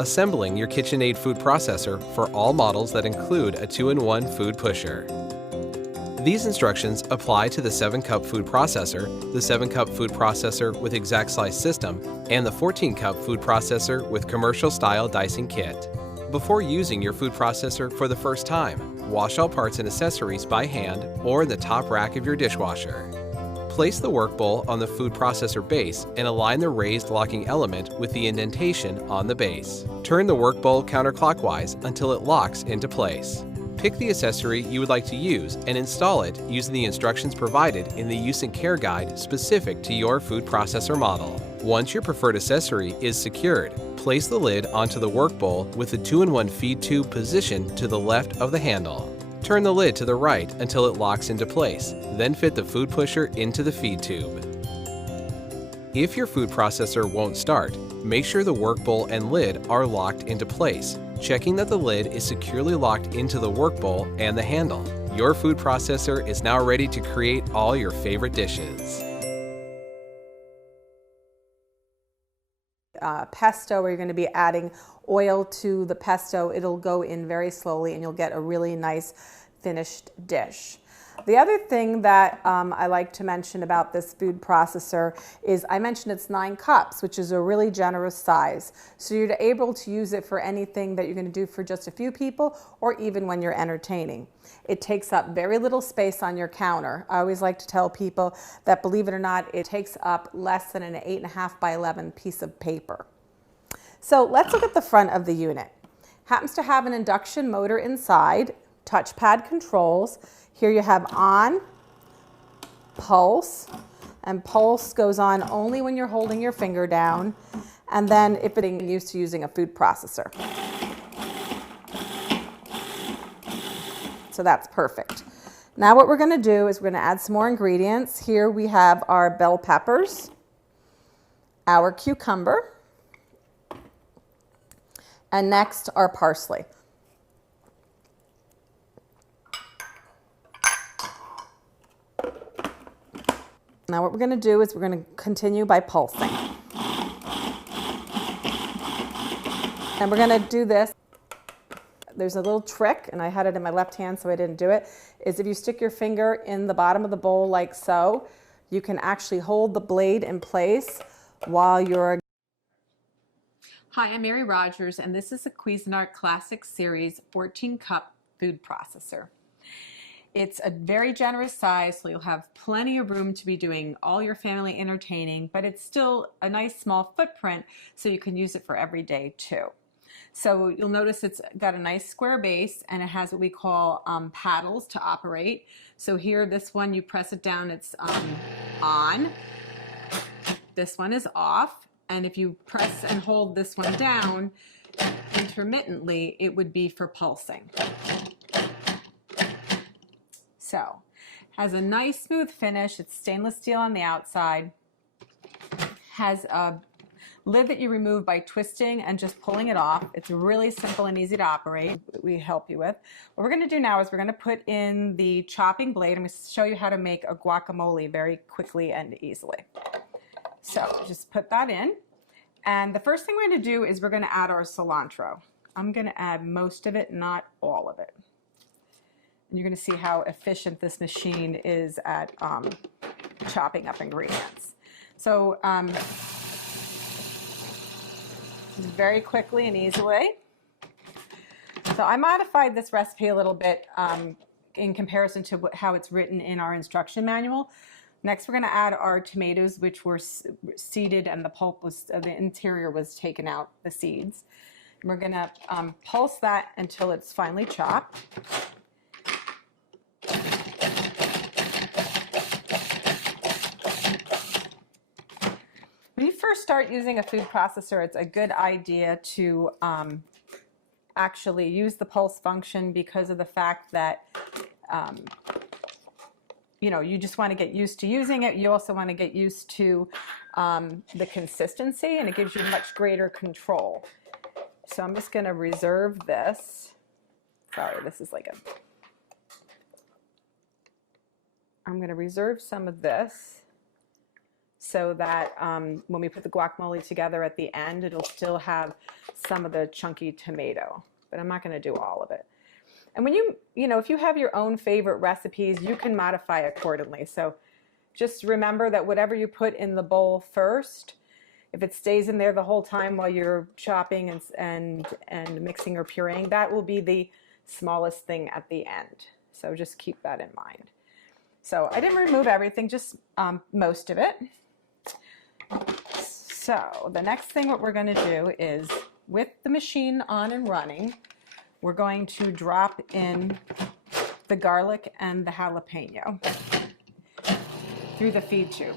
Assembling your KitchenAid food processor for all models that include a 2-in-1 food pusher. These instructions apply to the 7-cup food processor, the 7-cup food processor with exact slice system, and the 14-cup food processor with commercial-style dicing kit. Before using your food processor for the first time, wash all parts and accessories by hand or in the top rack of your dishwasher. Place the work bowl on the food processor base and align the raised locking element with the indentation on the base. Turn the work bowl counterclockwise until it locks into place. Pick the accessory you would like to use and install it using the instructions provided in the Use and Care Guide specific to your food processor model. Once your preferred accessory is secured, place the lid onto the work bowl with the 2-in-1 feed tube positioned to the left of the handle. Turn the lid to the right until it locks into place, then fit the food pusher into the feed tube. If your food processor won't start, make sure the work bowl and lid are locked into place, checking that the lid is securely locked into the work bowl and the handle. Your food processor is now ready to create all your favorite dishes. Pesto, where you're going to be adding oil to the pesto, it'll go in very slowly and you'll get a really nice finished dish. The other thing that I like to mention about this food processor is I mentioned it's 9 cups, which is a really generous size. So you're able to use it for anything that you're going to do for just a few people or even when you're entertaining. It takes up very little space on your counter. I always like to tell people that, believe it or not, it takes up less than an 8.5 by 11 piece of paper. So let's look at the front of the unit. Happens to have an induction motor inside, touchpad controls. Here you have on, pulse, and pulse goes on only when you're holding your finger down, and then if it's used to using a food processor. So that's perfect. Now what we're going to do is we're going to add some more ingredients. Here we have our bell peppers, our cucumber, and next our parsley. Now what we're going to do is we're going to continue by pulsing. And we're going to do this. There's a little trick, and I had it in my left hand so I didn't do it, is if you stick your finger in the bottom of the bowl like so, you can actually hold the blade in place while you're... Hi, I'm Mary Rogers, and this is a Cuisinart Classic Series 14-cup food processor. It's a very generous size, so you'll have plenty of room to be doing all your family entertaining, but it's still a nice small footprint, so you can use it for every day too. So you'll notice it's got a nice square base, and it has what we call paddles to operate. So here, this one, you press it down, it's on. This one is off, and if you press and hold this one down intermittently, it would be for pulsing. So, has a nice smooth finish. It's stainless steel on the outside. Has a lid that you remove by twisting and just pulling it off. It's really simple and easy to operate. We help you with. What we're going to do now is we're going to put in the chopping blade. I'm going to show you how to make a guacamole very quickly and easily. So, just put that in. And the first thing we're going to do is we're going to add our cilantro. I'm going to add most of it, not all of it. And you're going to see how efficient this machine is at chopping up ingredients. So very quickly and easily. So I modified this recipe a little bit in comparison to how it's written in our instruction manual. Next, we're going to add our tomatoes, which were seeded and the pulp was, the interior was taken out, the seeds. And we're going to pulse that until it's finely chopped. When you first start using a food processor, it's a good idea to actually use the pulse function because of the fact that you know, you just want to get used to using it. You also want to get used to the consistency, and it gives you much greater control. So I'm just going to reserve this. Sorry, this is like a... I'm going to reserve some of this so that when we put the guacamole together at the end, it'll still have some of the chunky tomato, but I'm not going to do all of it. And when you know, if you have your own favorite recipes, you can modify accordingly. So just remember that whatever you put in the bowl first, if it stays in there the whole time while you're chopping and mixing or pureeing, that will be the smallest thing at the end. So just keep that in mind. So I didn't remove everything, just most of it. So the next thing what we're going to do is, with the machine on and running, we're going to drop in the garlic and the jalapeno through the feed tube.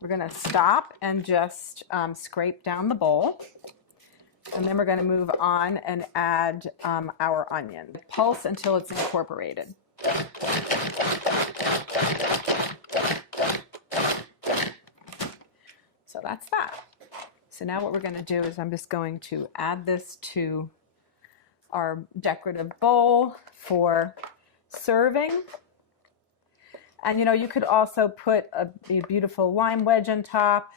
We're going to stop and just scrape down the bowl. And then we're going to move on and add our onion. Pulse until it's incorporated. So that's that. So now what we're going to do is I'm just going to add this to our decorative bowl for serving. And you know, you could also put a beautiful lime wedge on top.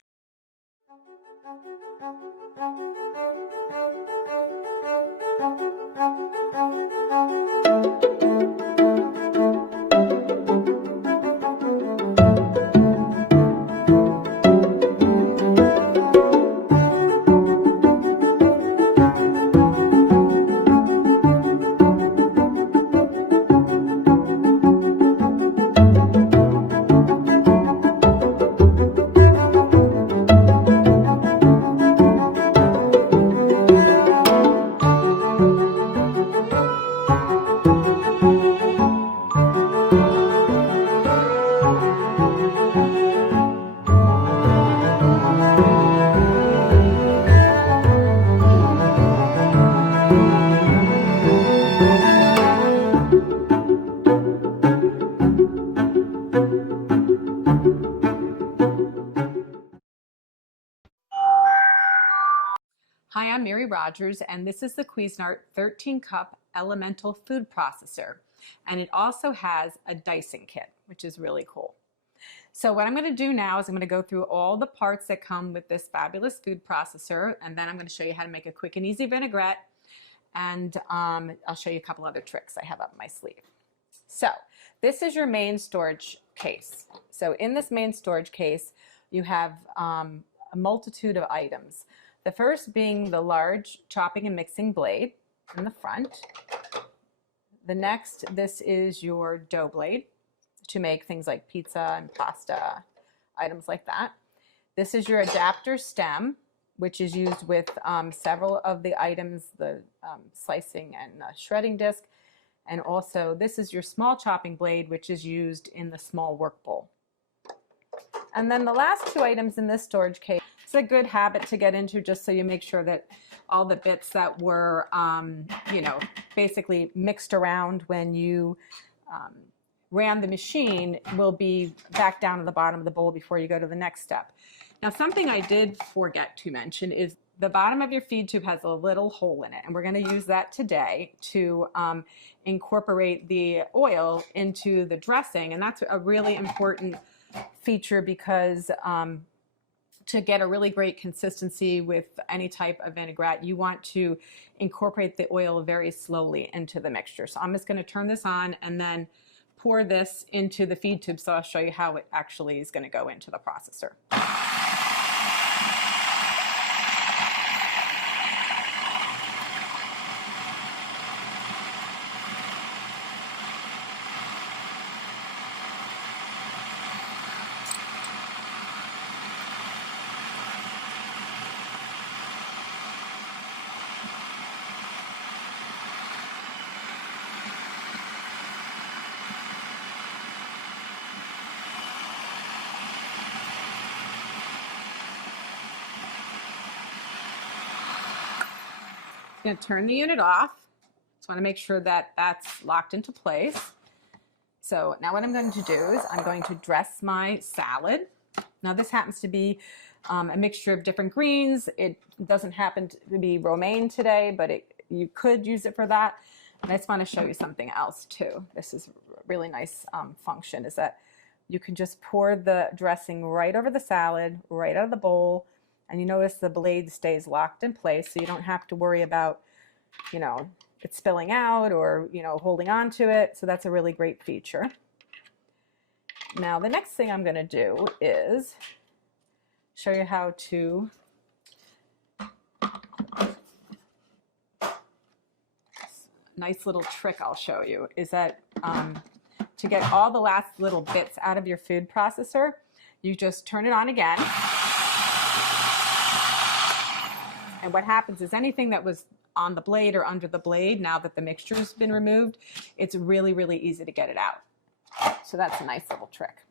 Hi, I'm Mary Rogers, and this is the Cuisinart 13-cup elemental food processor. And it also has a dicing kit, which is really cool. So what I'm going to do now is I'm going to go through all the parts that come with this fabulous food processor, and then I'm going to show you how to make a quick and easy vinaigrette, and I'll show you a couple other tricks I have up my sleeve. So this is your main storage case. So in this main storage case, you have a multitude of items. The first being the large chopping and mixing blade in the front. The next, this is your dough blade to make things like pizza and pasta, items like that. This is your adapter stem, which is used with several of the items, the slicing and shredding disc. And also, this is your small chopping blade, which is used in the small work bowl. And then the last two items in this storage case, it's a good habit to get into just so you make sure that all the bits that were, you know, basically mixed around when you ran the machine will be back down to the bottom of the bowl before you go to the next step. Now, something I did forget to mention is the bottom of your feed tube has a little hole in it, and we're going to use that today to incorporate the oil into the dressing, and that's a really important feature because to get a really great consistency with any type of vinaigrette, you want to incorporate the oil very slowly into the mixture. So I'm just going to turn this on and then pour this into the feed tube, so I'll show you how it actually is going to go into the processor. I'm going to turn the unit off. Just want to make sure that that's locked into place. So now what I'm going to do is I'm going to dress my salad. Now this happens to be a mixture of different greens. It doesn't happen to be romaine today, but you could use it for that. And I just want to show you something else too. This is a really nice function, is that you can just pour the dressing right over the salad, right out of the bowl, and you notice the blade stays locked in place, so you don't have to worry about, you know, it spilling out or, you know, holding on to it. So that's a really great feature. Now the next thing I'm going to do is show you how to nice little trick I'll show you is that to get all the last little bits out of your food processor, you just turn it on again. And what happens is anything that was on the blade or under the blade, now that the mixture has been removed, it's really, really easy to get it out. So that's a nice little trick.